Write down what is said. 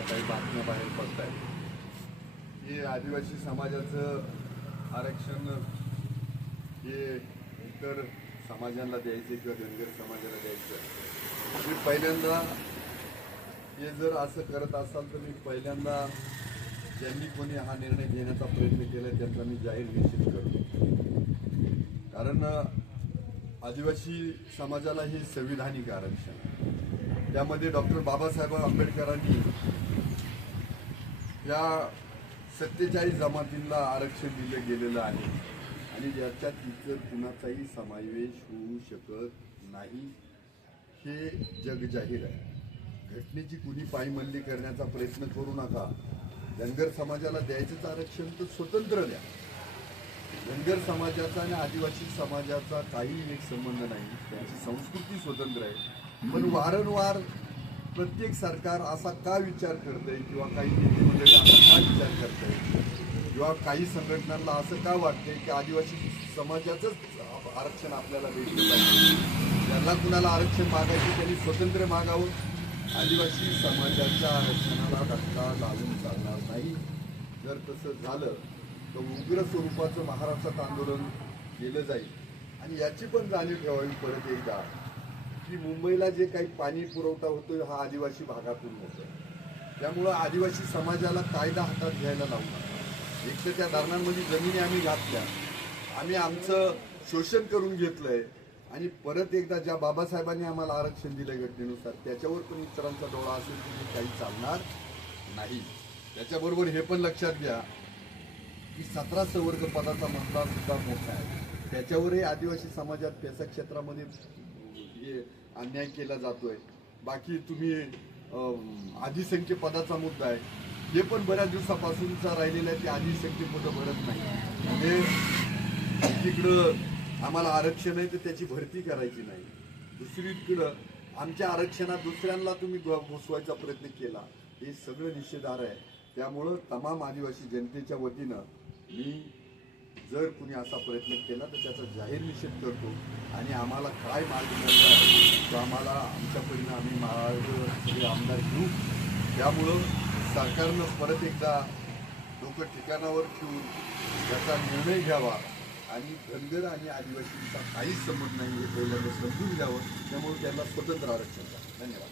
आता काही बातम्या बाहेर पडत आहेत की आदिवासी समाजाचं आरक्षण हे इतर समाजाला द्यायचे किंवा धनगर समाजाला द्यायचं, मी पहिल्यांदा हे जर असं करत असाल तर मी पहिल्यांदा ज्यांनी कोणी हा निर्णय घेण्याचा प्रयत्न केला त्यांचा मी जाहीर निषेध करतो. कारण आदिवासी समाजाला हे संविधानिक आरक्षण, त्यामध्ये डॉक्टर बाबासाहेब आंबेडकरांनी या 47 जमातींना आरक्षण दिलं गेलेलं आहे आणि याच्यात इतर कुणाचाही समावेश होऊ शकत नाही हे जग जाहीर आहे. घटनेची कुणी पायमल्ली करण्याचा प्रयत्न करू नका. धनगर समाजाला द्यायचंच आरक्षण तर स्वतंत्र द्या. धनगर समाजाचा आणि आदिवासी समाजाचा काही एक संबंध नाही, त्यांची संस्कृती स्वतंत्र आहे. पण वारंवार प्रत्येक सरकार असा का विचार करतंय किंवा काही नेते मंडळी असा का विचार करतंय किंवा काही संघटनांना असं का वाटतंय की आदिवासी समाजाचंच आरक्षण आपल्याला भेटलं पाहिजे. ज्यांना कुणाला आरक्षण मागायचं त्यांनी स्वतंत्र मागावं. आदिवासी समाजाच्या आरक्षणाला धक्का लावून चालणार नाही. जर तसं झालं तर उग्र स्वरूपाचं महाराष्ट्रात आंदोलन केलं जाईल. आणि याची पण जाणीव ठेवावी परत एकदा की मुंबईला जे काही पाणी पुरवठा होतोय हा आदिवासी भागातून होतोय. त्यामुळं आदिवासी समाजाला कायदा हातात घ्यायला लावू नका. एक तर त्या धरणांमध्ये जमिनी आम्ही घातल्या, आम्ही आमचं शोषण करून घेतलंय आणि परत एकदा ज्या बाबासाहेबांनी आम्हाला आरक्षण दिलं घटनेनुसार त्याच्यावर पण इतरांचा डोळा असेल की काही चालणार नाही. त्याच्याबरोबर हे पण लक्षात घ्या की 17 संवर्ग पदाचा मतदार सुद्धा मोठा आहे. त्याच्यावरही आदिवासी समाजात त्याच्या क्षेत्रामध्ये हे अन्याय केला जातोय. बाकी तुम्ही आदिसंख्य पदाचा मुद्दा आहे, हे पण बऱ्याच दिवसापासूनचा राहिलेला आहे की आदिसंख्य पदं भरत नाही. हे एकीकडं आम्हाला आरक्षण आहे तर त्याची भरती करायची नाही, दुसरीकडं आमच्या आरक्षणात दुसऱ्यांना तुम्ही घुसवायचा प्रयत्न केला, हे सगळं निषेधार्ह आहे. त्यामुळं तमाम आदिवासी जनतेच्या वतीनं मी जर कुणी असा प्रयत्न केला तर त्याचा जाहीर निषेध करतो आणि आम्हाला काय मार्ग मिळाला आहे तो आम्हाला आमच्या परीनं आम्ही मार्ग सगळे आमदार घेऊ. त्यामुळं सरकारनं परत एकदा डोकं ठिकाणावर ठेवून याचा निर्णय घ्यावा आणि धनगर आणि आदिवासींचा काहीच संबंध नाही हे पहिल्यांदा समजून घ्यावं. त्यामुळे त्यांना स्वतंत्र आरक्षण द्या. धन्यवाद.